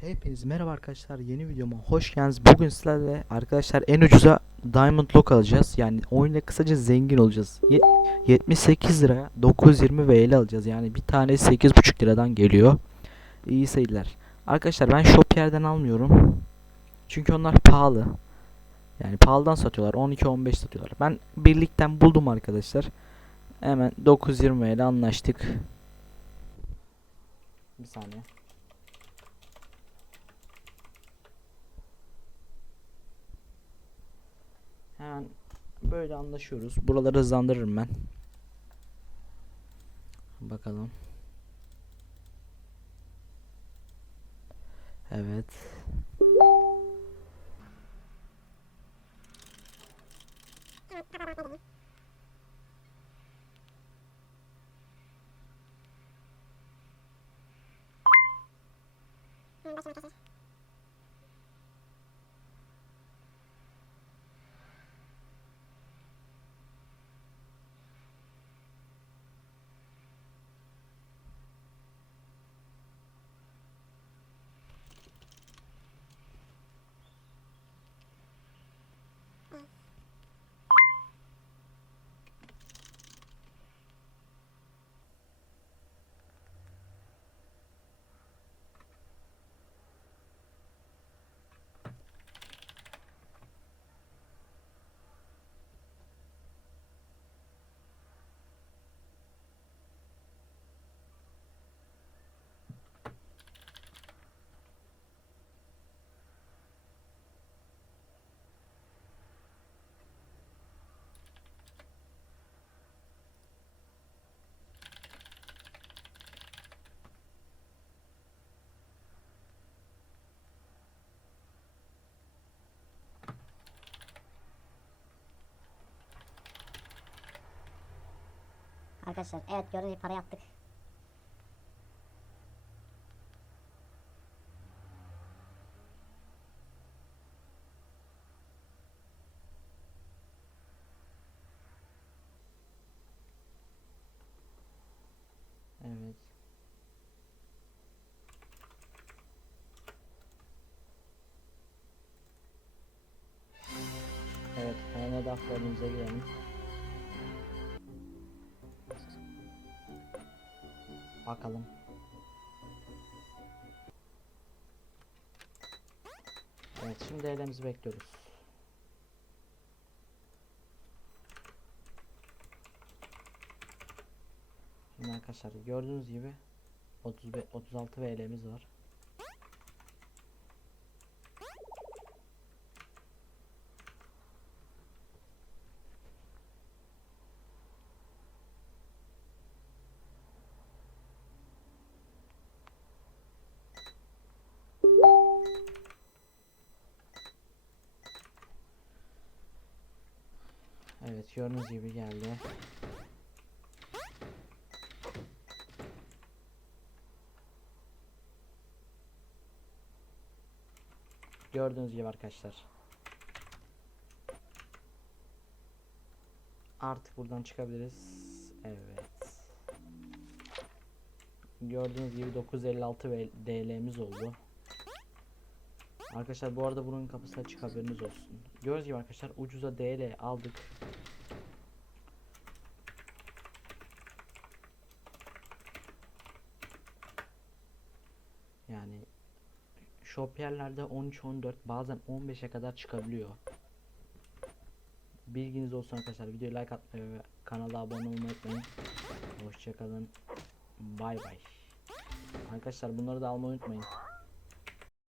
Hepiniz merhaba arkadaşlar yeni videoma hoş geldiniz. Bugün sizlerle arkadaşlar en ucuza Diamond Lock alacağız. Yani oyunda kısaca zengin olacağız. Ye- 78 liraya 920 VL alacağız. Yani bir tane 8,5 liradan geliyor. İyi seyirler. Arkadaşlar ben shop yerden almıyorum. Çünkü onlar pahalı. Yani pahalıdan satıyorlar. 12-15 satıyorlar. Ben birlikten buldum arkadaşlar. Hemen 920 VL anlaştık. Bir saniye. Böyle anlaşıyoruz. Buraları hızlandırırım ben. Bakalım. Evet. Arkadaşlar evet gibi para yaptık. Evet. Evet, hemen defterimize girelim. Bakalım. Evet, şimdi elimizi bekliyoruz. Şimdi arkadaşlar gördüğünüz gibi 35 36 VL'miz var. Evet gördüğünüz gibi geldi. Gördüğünüz gibi arkadaşlar. Artık buradan çıkabiliriz. Evet. Gördüğünüz gibi 956 ve DL'miz oldu. Arkadaşlar bu arada bunun kapısı açık haberiniz olsun. Gördüğünüz gibi arkadaşlar ucuza DL aldık. Yani shop yerlerde 13-14 bazen 15'e kadar çıkabiliyor. Bilginiz olsun arkadaşlar. Videoyu like atmayı ve kanala abone olmayı unutmayın. Hoşçakalın. Bay bay. Arkadaşlar bunları da almayı unutmayın.